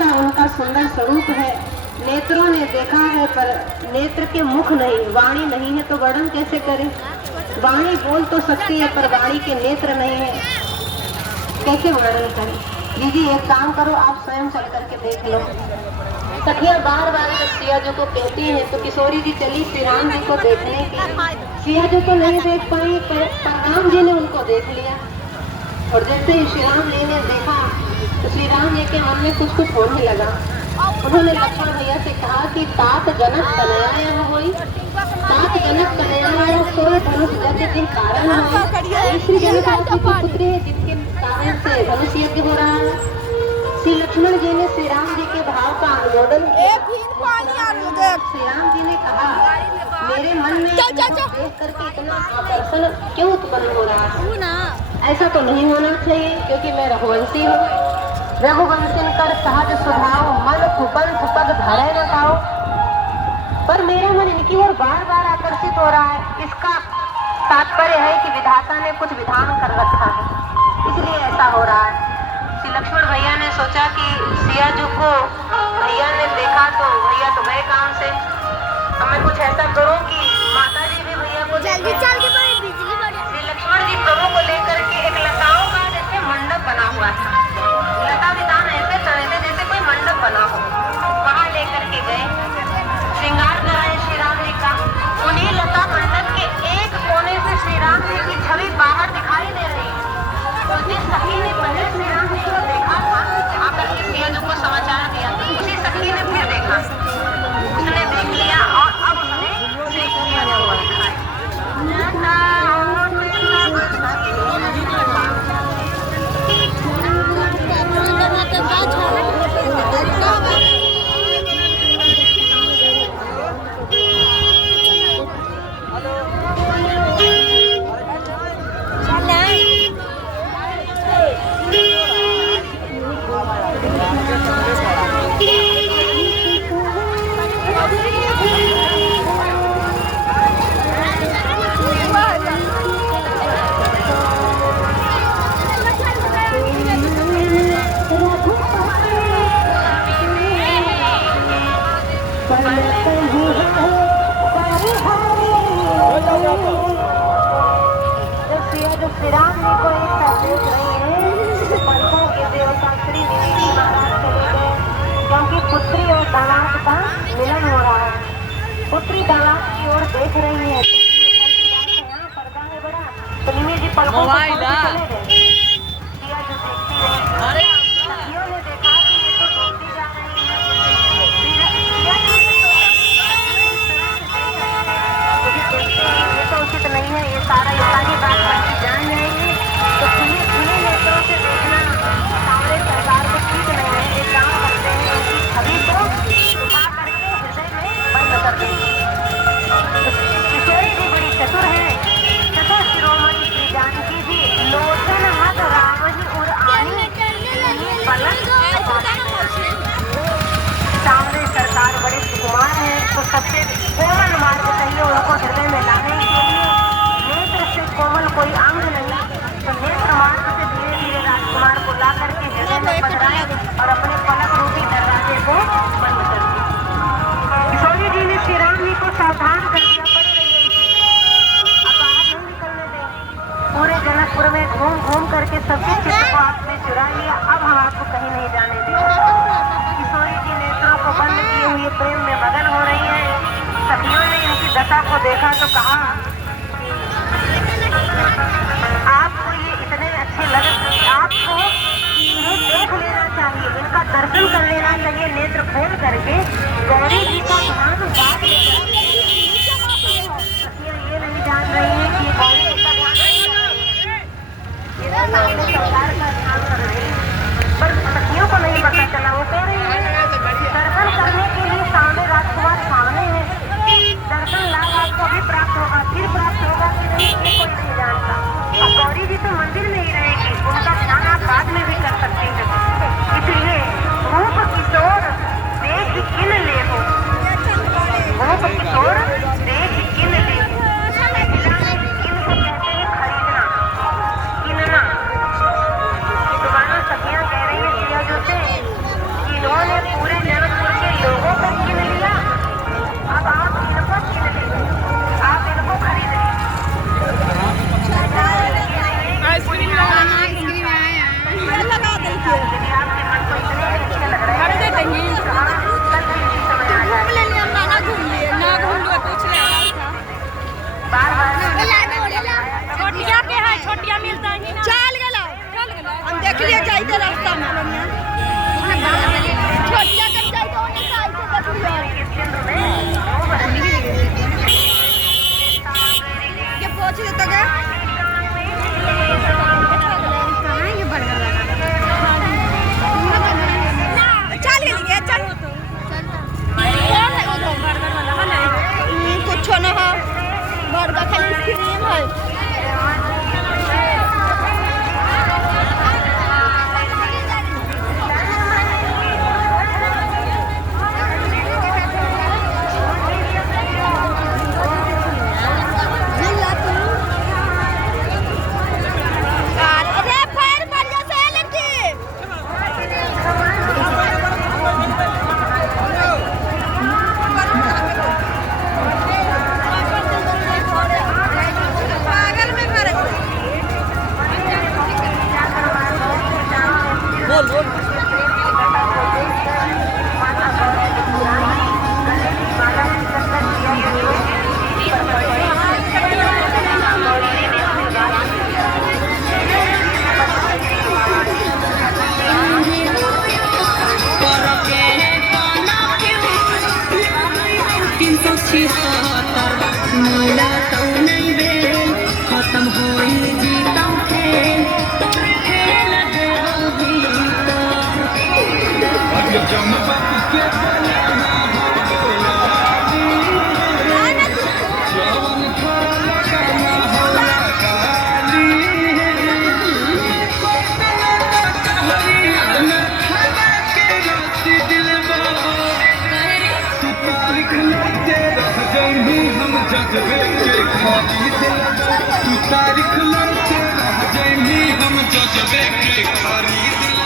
कैसा उनका सुंदर स्वरूप है। नेत्रों ने देखा है पर नेत्र के मुख नहीं, वाणी नहीं है तो वर्णन कैसे करें। वाणी बोल तो सकती है पर वाणी के नेत्र नहीं है, कैसे वर्णन करें। दीदी एक काम करो, आप स्वयं चल करके देख लो। सखिया बार बार जब सिया जी को कहती है तो किशोरी जी चली श्री राम जी को देखने की। सिया जी को नहीं देख पाई पर राम जी ने उनको देख लिया। और जैसे ही श्री राम जी ने देखा तो श्री राम जी के मन में कुछ कुछ होने लगा। उन्होंने लक्ष्मण भैया से कहा कि तात जनक तनयाय होई, तात जनक तनयाय सोए धनुष यज्ञ के कारण है। श्री जनक की पुत्री है जिसके कारण से धनुष यज्ञ हो रहा है। श्री लक्ष्मण जी ने श्री राम जी के भाव का अनुमोदन किया। श्री राम जी ने कहा मेरे मन में देख करके इतना आकर्षण क्यों उत्पन्न हो रहा है। ऐसा तो नहीं होना चाहिए क्योंकि मैं रघुवंशी हूँ। रघुवंशी कर सहज स्वभाव मन कुपंथ पद धरे न पाओ, पर मेरा मन इनकी ओर बार बार आकर्षित हो रहा है। इसका तात्पर्य है कि विधाता ने कुछ विधान कर रखा है, इसलिए ऐसा हो रहा है। श्री लक्ष्मण भैया ने सोचा कि सिया जी को भैया ने देखा तो भैया तो गए काम से, अब मैं कुछ ऐसा करूं कि माता जी भी भैया को जल्दी चल के श्री लक्ष्मण जी प्रभु को लेकर के एक लताओं का जैसे मंडप बना हुआ था। लता वितान ऐसे तरह जैसे कोई मंडप बना हो, वहां लेकर के गए, श्रृंगार कराए श्री राम जी का। उन्हीं लता मंडप के एक कोने से श्री राम जी की छवि बाहर दिखाई दे रही है। तो जिस सखी ने पहले श्री राम जी को देखा था, आकर के सिया जी को समाचार दिया, उसी सखी ने फिर देखा, उसने देख लिया और अब उसने श्री सिया जी को दिखाया। श्री राम जी को एक साथ देख रही है, पंथों के देवता श्री विष्णु महाराज चले गए, क्योंकि पुत्री और दामाद का मिलन हो रहा है। पुत्री दामाद की ओर देख रही है, यहाँ पर्दा है बड़ा, तो निमी जी पलकों को चले गए। सिया जो देखती रही, सखियों ने देखा कि ये तो डूबती जा रही है। सिया जी ने ये तो उचित नहीं है, ये सारा इसानी बात करके जान जाएंगे, तो खुले खुले नेत्रों से देखना सामने सरकार को ठीक नहीं है। एक काम करते हैं, उनकी छवि को उठा करके हृदय में बंद कर देंगे। किशोरी जी बड़ी चतुर है, चतुर शिरोमणि श्री जानकी जी लोचन मत राम ही उर आनी पलक। सामने सरकार बड़े सुकुमार है, तो सबसे कोमल मार्ग चाहिए उनको हृदय में लाने के लिए। नेत्र से कोमल कोई अंग नहीं, तो नेत्र मार्ग से धीरे धीरे राजकुमार को ला करके हृदय में पधराए और अपने पलक रूपी दरवाजे को बंद कर दिया। किशोरी जी ने श्री राम जी को सावधान कर दिया, पड़ी रही थी, अब बाहर नहीं निकलने देंगे। पूरे जनकपुर में घूम घूम करके सबके चित्त को आपने चुरा लिया, अब हम आपको कहीं नहीं जाने देंगे। किशोरी जी नेत्रों को बंद किए हुए प्रेम में मगन हो रही है। सखियों ने इनकी दशा को देखा तो कहा आपको ये इतने अच्छे लगे, आपको इन्हें देख लेना चाहिए, इनका दर्शन कर लेना चाहिए, नेत्र खोल करके गौरी जी का ध्यान बात सखियां ये नहीं जान रही है कि गौरी जी का ध्यान नहीं कर रही, ये तो सामने सरकार का ध्यान कर रही है, पर सखियों को नहीं पता चला। वो कह रही है दर्शन करने के लिए सामने राजकुमार सामने है, दर्शन लाभ आपको भी प्राप्त होगा, फिर प्राप्त होगा कि नहीं ये कोई नहीं जानता। और गौरी जी तो मंदिर में ही रहेगी, उनका ध्यान आप बाद में भी कर सकते हैं। इसलिए रूप किशोर देख किन ले हो, रूप किशोर तारीख लड़ते रह जाएंगे हम जज्बे के खरीद